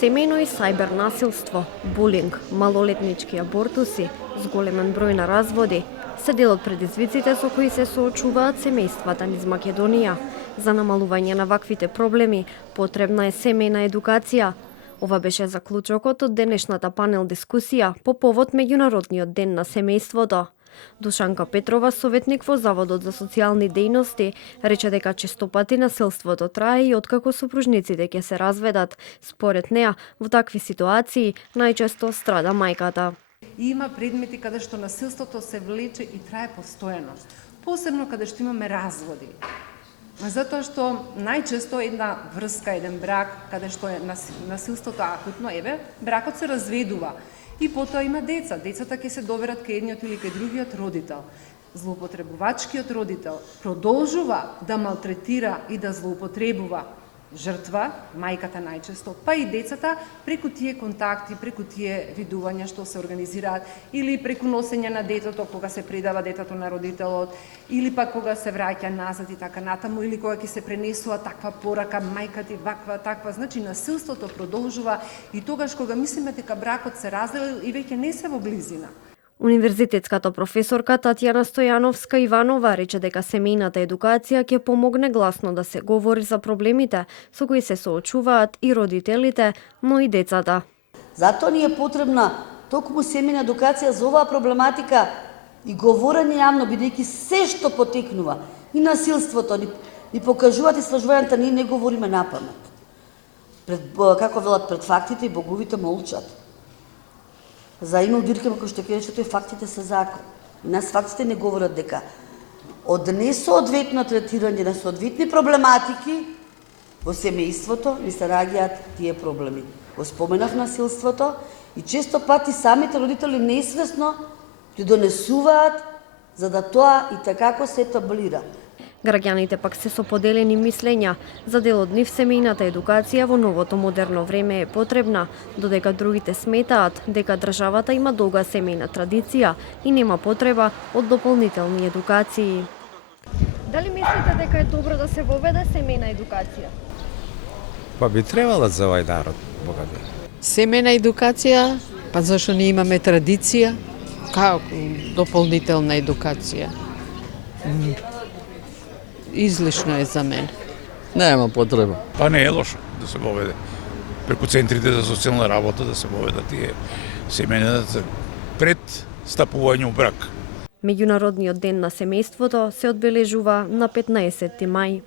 семејно и сајбер насилство, булинг, малолетнички абортуси, зголемен број на разводи се дел од предизвиците со кои се соочуваат семејствата низ Македонија. За намалување на ваквите проблеми потребна е семејна едукација. Ова беше заклучокот од денешната панел дискусија по повод Меѓународниот ден на семејството. Душанка Петрова, советник во Заводот за социјални дејности, рече дека честопати насилството трае и откако сопружниците ќе се разведат. Според неа, во такви ситуации најчесто страда мајката. Има предмети каде што насилството се влече и трае постојано, посебно каде што имаме разводи. Затоа што најчесто една врска, еден брак, каде што е насилството акутно, бракот се разведува и потоа има деца. Децата ќе се доверат кај едниот или кај другиот родител. Злоупотребувачкиот родител продолжува да малтретира и да злоупотребува жртва, мајката најчесто, па и децата преку тие контакти, преку тие видувања што се организираат, или преку носење на детето кога се предава детето на родителот, или пак кога се враќа назад и така натаму, или кога ќе се пренесува таква порака, мајка ти ваква, таква. Значи насилството продолжува и тогаш кога мислиме дека бракот се разделил и веќе не се во близина. Универзитетската професорка Татјана Стојановска Иванова рече дека семејната едукација ќе помогне гласно да се говори за проблемите со кои се соочуваат и родителите, но и децата. Затоа ни е потребна токму семејна едукација за оваа проблематика и говорење јавно, бидејќи се што потекнува и насилството ни покажуваат истражувањата, ние не говориме напамет. Како велат, пред фактите и боговите молчат. За Емил Диркем, кој што каже што фактите се закон. И нас фактите не говорат дека од несоодветно третирање на соодветни проблематики во семејството ни се раѓаат тие проблеми. Го споменав насилството и често пати самите родители несвесно ги донесуваат за да тоа и такако се етаблира. Граѓаните пак се со поделени мислења. За дел од нив семејната едукација во новото модерно време е потребна, додека другите сметаат дека државата има долга семејна традиција и нема потреба од дополнителни едукации. Дали мислите дека е добро да се воведе семејна едукација? Па би требала за овај народ, богате. Семејна едукација, па зашто не имаме традиција, како дополнителна едукација. Излишно е за мен. Нема потреба. Па не е лошо да се воведе. Преку центрите за социјална работа да се воведат тие семејната пред стапување у брак. Меѓународниот ден на семејството се одбележува на 15 мај.